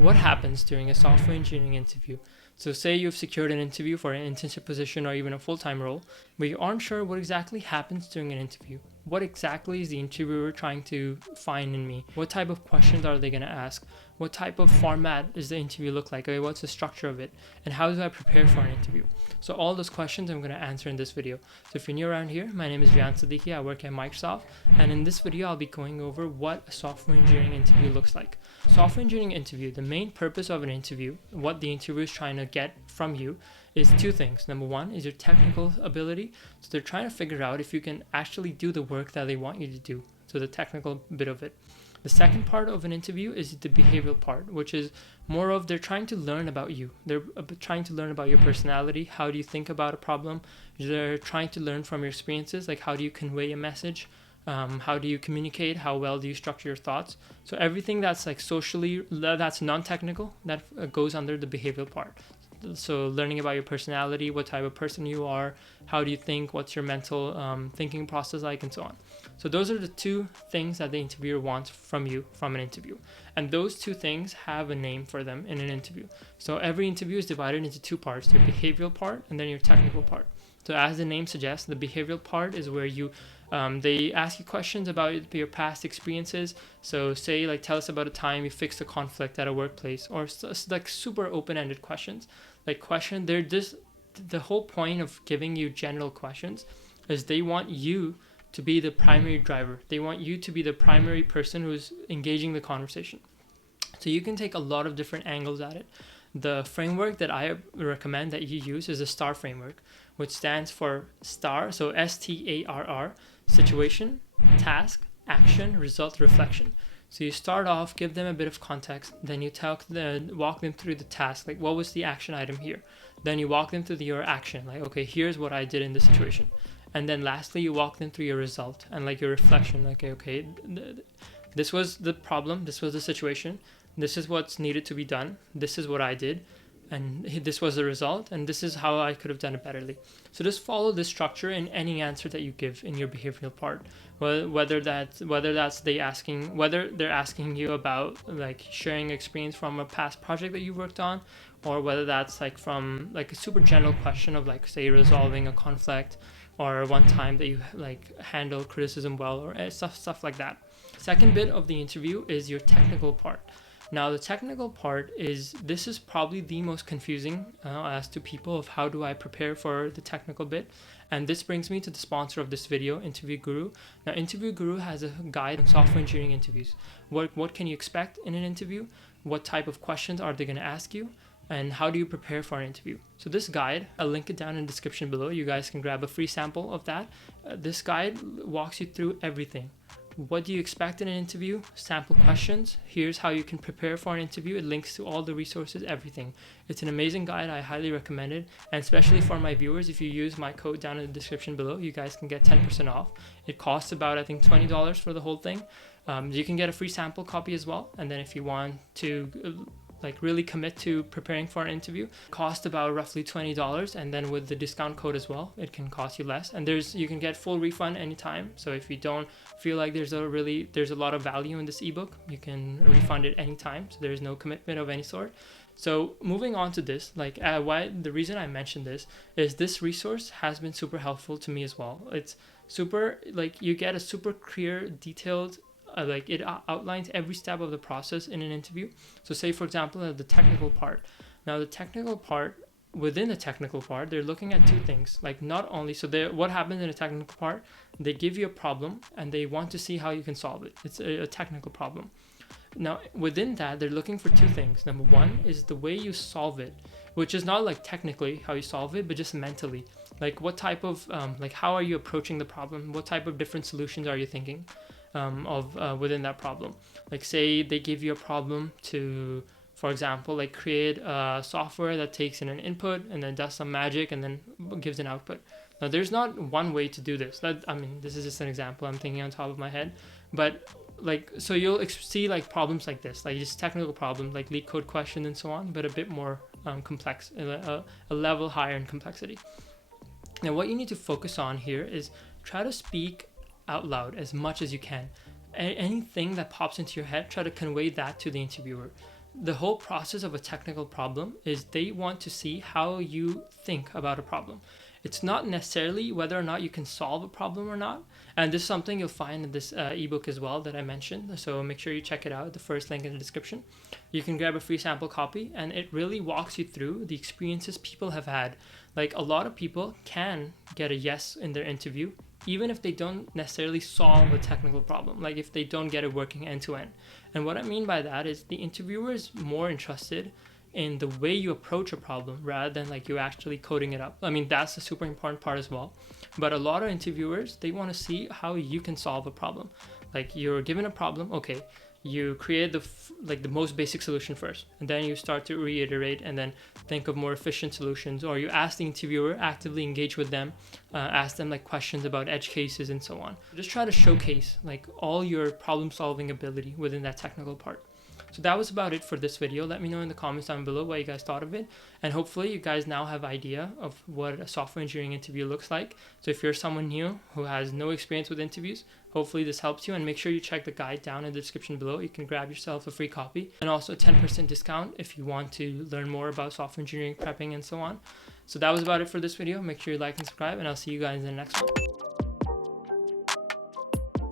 what happens during a software engineering interview. So say you've secured an interview for an internship position or even a full-time role, but you aren't sure what exactly happens during an interview. What exactly is the interviewer trying to find in me? What type of questions are they going to ask? What type of format does the interview look like? Okay, what's the structure of it? And how do I prepare for an interview? So all those questions I'm going to answer in this video. So if you're new around here, my name is Rian Siddiqui. I work at Microsoft. And in this video, I'll be going over what a software engineering interview looks like. Software engineering interview, the main purpose of an interview, what the interviewer is trying to get from you, is two things. Number one is your technical ability. So they're trying to figure out if you can actually do the work that they want you to do. So the technical bit of it. The second part of an interview is the behavioral part, which is more of they're trying to learn about you. They're trying to learn about your personality. How do you think about a problem? They're trying to learn from your experiences, like how do you convey a message? How do you communicate? How well do you structure your thoughts? So everything that's like socially, that's non-technical, that goes under the behavioral part. So learning about your personality, what type of person you are, how do you think, what's your mental thinking process like, and so on. So those are the two things that the interviewer wants from you from an interview. And those two things have a name for them in an interview. So every interview is divided into two parts, your behavioral part and then your technical part. So as the name suggests, the behavioral part is where you they ask you questions about your past experiences. So say like, tell us about a time you fixed a conflict at a workplace, or like super open-ended questions. Like they're just, the whole point of giving you general questions is they want you to be the primary driver. They want you to be the primary person who's engaging the conversation. So you can take a lot of different angles at it. The framework that I recommend that you use is the STAR framework, which stands for STAR, so STARR, situation, task, action, result, reflection. So you start off, give them a bit of context, then you walk them through the task, like what was the action item here? Then you walk them through your action, like, okay, here's what I did in this situation. And then lastly, you walk them through your result and like your reflection, like, okay, this was the problem, this was the situation, this is what's needed to be done, this is what I did, and this was the result, and this is how I could have done it betterly. So just follow this structure in any answer that you give in your behavioral part. Whether they're asking you about like sharing experience from a past project that you worked on, or whether that's like from like a super general question of like, say, resolving a conflict, or one time that you like handle criticism well, or stuff like that. Second bit of the interview is your technical part. Now, the technical part this is probably the most confusing as to people of how do I prepare for the technical bit. And this brings me to the sponsor of this video, Interview Guru. Now, Interview Guru has a guide on software engineering interviews. What can you expect in an interview? What type of questions are they going to ask you? And how do you prepare for an interview? So this guide, I'll link it down in the description below. You guys can grab a free sample of that. This guide walks you through everything. What do you expect in an interview? Sample questions. Here's how you can prepare for an interview. It links to all the resources, everything. It's an amazing guide. I highly recommend it. And especially for my viewers, if you use my code down in the description below, you guys can get 10% off. It costs about, I think, $20 for the whole thing. You can get a free sample copy as well. And then if you want to like really commit to preparing for an interview, cost about roughly $20, and then with the discount code as well, it can cost you less. And you can get full refund anytime. So if you don't feel like there's a lot of value in this ebook, you can refund it anytime. So there's no commitment of any sort. So moving on to this, like the reason I mentioned this is this resource has been super helpful to me as well. It's super, like, you get a super clear, detailed like it outlines every step of the process in an interview. So say, for example, the technical part. Now the technical part, within the technical part, they're looking at two things. Like not only, so what happens in a technical part, they give you a problem and they want to see how you can solve it. It's a technical problem. Now within that, they're looking for two things. Number one is the way you solve it, which is not like technically how you solve it, but just mentally. Like what type of, like how are you approaching the problem? What type of different solutions are you thinking within that problem? Like say they give you a problem to, for example, like create a software that takes in an input and then does some magic and then gives an output. Now there's not one way to do this. This is just an example I'm thinking on top of my head, but like, so you'll see like problems like this, like just technical problems like leak code question and so on, but a bit more complex, a level higher in complexity. Now what you need to focus on here is try to speak out loud as much as you can. Anything that pops into your head, try to convey that to the interviewer. the whole process of a technical problem is they want to see how you think about a problem. It's not necessarily whether or not you can solve a problem or not. And this is something you'll find in this ebook as well that I mentioned. So make sure you check it out. The first link in the description. You can grab a free sample copy, and it really walks you through the experiences people have had. Like, a lot of people can get a yes in their interview, even if they don't necessarily solve a technical problem, like if they don't get it working end to end. And what I mean by that is the interviewer is more interested in the way you approach a problem rather than like you actually coding it up. I mean, that's a super important part as well. But a lot of interviewers, they want to see how you can solve a problem. Like, you're given a problem, okay, you create the most basic solution first, and then you start to reiterate and then think of more efficient solutions, or you ask the interviewer, actively engage with them, ask them like questions about edge cases and so on. Just try to showcase like all your problem solving ability within that technical part. So that was about it for this video. Let me know in the comments down below what you guys thought of it. And hopefully you guys now have an idea of what a software engineering interview looks like. So if you're someone new who has no experience with interviews, hopefully this helps you. And make sure you check the guide down in the description below. You can grab yourself a free copy and also a 10% discount if you want to learn more about software engineering prepping and so on. So that was about it for this video. Make sure you like and subscribe, and I'll see you guys in the next one.